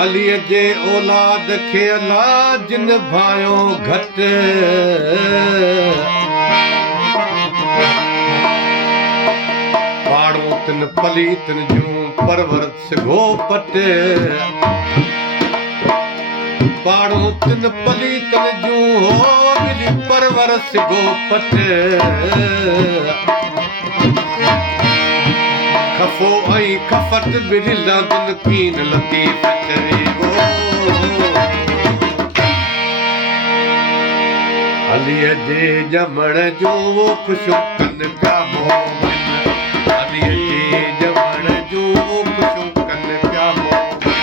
अलीअ जे औलाद खे अलाह जिन भायो घटि पाड़ो तिन पलीतन जूं परवर सिघो पट पाड़ो तिन पलीतन जूं हो मिली परवर सिघो पट खफ़ो ऐं खफ़त बिन लादन कीन लतीफ़ चवे वो अलीअ जे ॼमण जो वो ख़ुशियूं कनि पिया मोमिन अलीअ जे ॼमण जो वो ख़ुशियूं कनि पिया मोमिन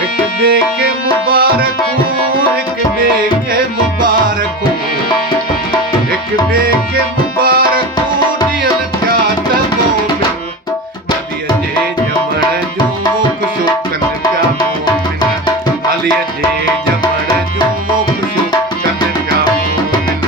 हिक ॿिए खे मुबारकूं हिक ॿिए खे मुबारकूं हिक ॿिए खे मुबारकूं ॾियनि पिया त मोमिन अलीअ जे ॼमण जो वो ख़ुशियूं कनि पिया मोमिन अलीअ जे ॼमण जो वो ख़ुशियूं कनि पिया मोमिन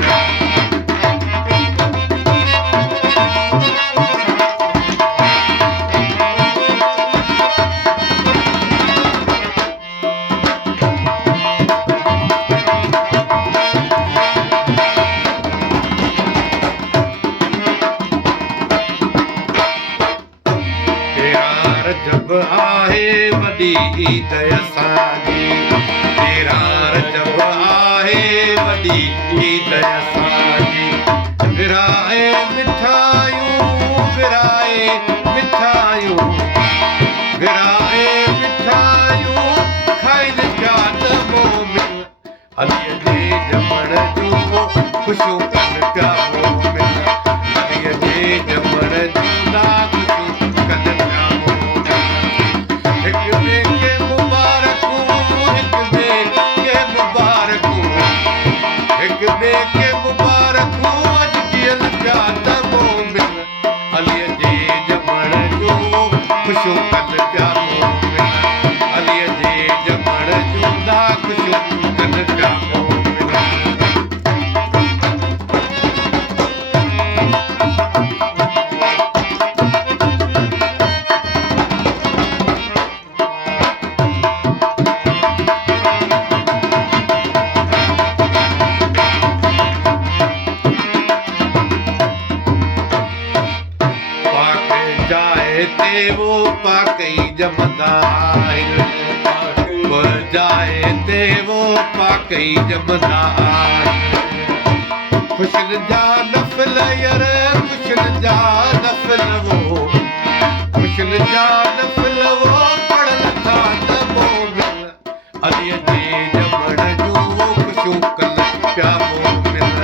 रजब आहे वॾी ईद असांजी तेरा रजब आहे वॾी ईद असांजी विराए मिठायूं विराए मिठायूं विराए मिठायूं खाइनि पिया त मोमिन अलीअ जे ॼमण जो ख़ुशियूं कनि पिया मोमिन अलीअ जे ॼमण जूं ना ख़ुशियूं कनि पिया हिक ॿिए खे मुबारकूं हिक ॿिए खे मुबारकूं हिक ॿिए खे मुबारकूं अॼु ॾियनि पिया त मोमिन अलीअ जे ॼमण जो ख़ुशियूं कनि पिया मोमिन अलीअ जे ॼमण जूं ना ख़ुशियूं कनि पिया मोमिन ते वो पाकई जमंदा आहिनि जाए ते वो पाकई जमंदा आहिनि ख़ुशियुनि जा नफ़िल यार ख़ुशियुनि जा नफ़िल वो ख़ुशियुनि जा नफ़िल वो पढ़नि था त मोमिन अलीअ जे ॼमण जूं वो ख़ुशियूं कनि पिया मोमिन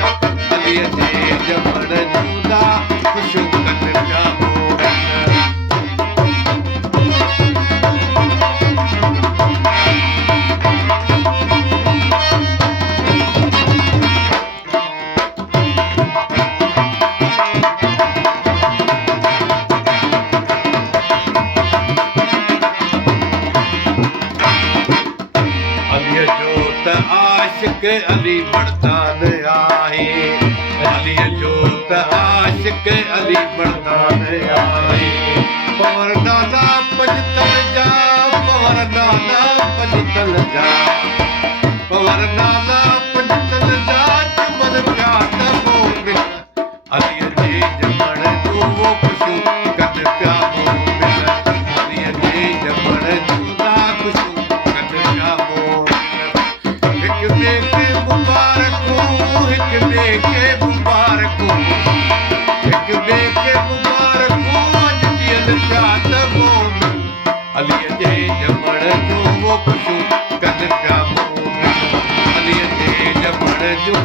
अलीअ जे ॼमण जूं ना ख़ुशियूं कनि पिया मोमिन आशिक अली मर्दान आहे अलीअ जो त आशिक अली मर्दान आहे पवर नाला पंजतल जा पवर नाला पंजतल जा पवर नाला पंजतल जा चुमन पिया त मोमिन अलीअ जे ॼमण जूं वो ख़ुशियूं कनि पिया मोमिन अलीअ जे ॼमण जूं ना ख़ुशियूं कनि पिया मोमिन हिक ॿिए खे मुबारकूं हिक ॿिए खे मुबारकूं हिक ॿिए खे मुबारकूं अॼु ॾियनि पिया त मोमिन अलीअ जे ॼमण जूं वो ख़ुशियूं कनि पिया मोमिन अलीअ जे ॼमण जूं